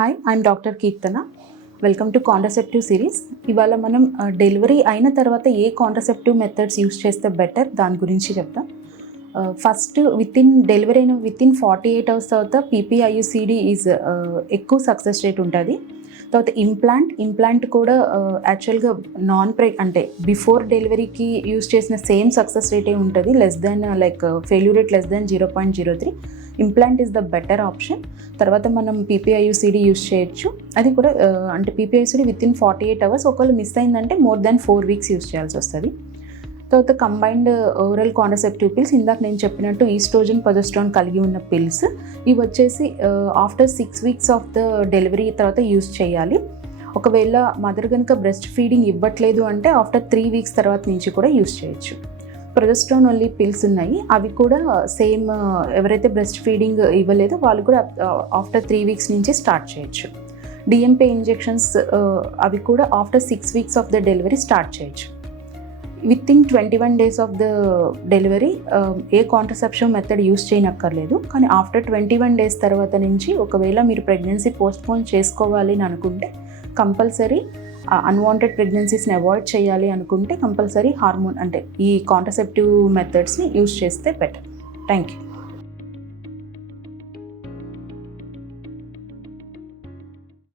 Hi, I'm doctor Keerthana. Welcome to contraceptive series. ఇవాళ మనం delivery అయిన తర్వాత ఏ కాంట్రసెప్టివ్ మెథడ్స్ యూస్ చేస్తే బెటర్ దాని గురించి చెప్తాం. ఫస్ట్ డెలివరీ అయిన వితిన్ 48 hours తర్వాత పీపీఐయుసిడి ఈజ్ ఎక్కువ సక్సెస్ రేట్ ఉంటుంది. తర్వాత ఇంప్లాంట్ కూడా యాక్చువల్గా అంటే బిఫోర్ డెలివరీకి యూస్ చేసిన సేమ్ సక్సెస్ రేటే ఉంటుంది. Failure rate less than 0.03. Implant is the better option. తర్వాత మనం పీపీఐయుసిడి యూస్ చేయొచ్చు. అది కూడా అంటే పీపీఐయుసిడి వితిన్ 48 hours. ఒకవేళ మిస్ అయిందంటే more than 4 weeks యూస్ చేయాల్సి వస్తుంది. తర్వాత కంబైన్డ్ ఓరల్ కాంట్రసెప్టివ్ పిల్స్, ఇందాక నేను చెప్పినట్టు ఈస్ట్రోజన్ ప్రొజెస్ట్రాన్ కలిగి ఉన్న పిల్స్, ఇవి వచ్చేసి after 6 weeks of the delivery తర్వాత యూస్ చేయాలి. ఒకవేళ మదర్ కనుక బ్రెస్ట్ ఫీడింగ్ ఇవ్వట్లేదు అంటే ఆఫ్టర్ 3 weeks తర్వాత నుంచి కూడా యూస్ చేయొచ్చు. ప్రొజెస్ట్రాన్ ఓన్లీ పిల్స్ ఉన్నాయి, అవి కూడా సేమ్ ఎవరైతే బ్రెస్ట్ ఫీడింగ్ ఇవ్వలేదో వాళ్ళు కూడా ఆఫ్టర్ 3 weeks నుంచి స్టార్ట్ చేయొచ్చు. డిఎంపీ ఇంజెక్షన్స్ అవి కూడా after 6 weeks of the delivery start చేయొచ్చు. Within 21 days of the delivery a contraception method use చేయనక్కర్లేదు. కానీ ఆఫ్టర్ 21 days తర్వాత నుంచి ఒకవేళ మీరు ప్రెగ్నెన్సీ పోస్ట్పోన్ చేసుకోవాలి అని అనుకుంటే, కంపల్సరీ అన్వాంటెడ్ ప్రెగ్నెన్సీస్ని అవాయిడ్ చేయాలి అనుకుంటే కంపల్సరీ హార్మోన్ అంటే ఈ కాంట్రసెప్టివ్ మెథడ్స్ని యూస్ చేస్తే బెటర్. Thank you.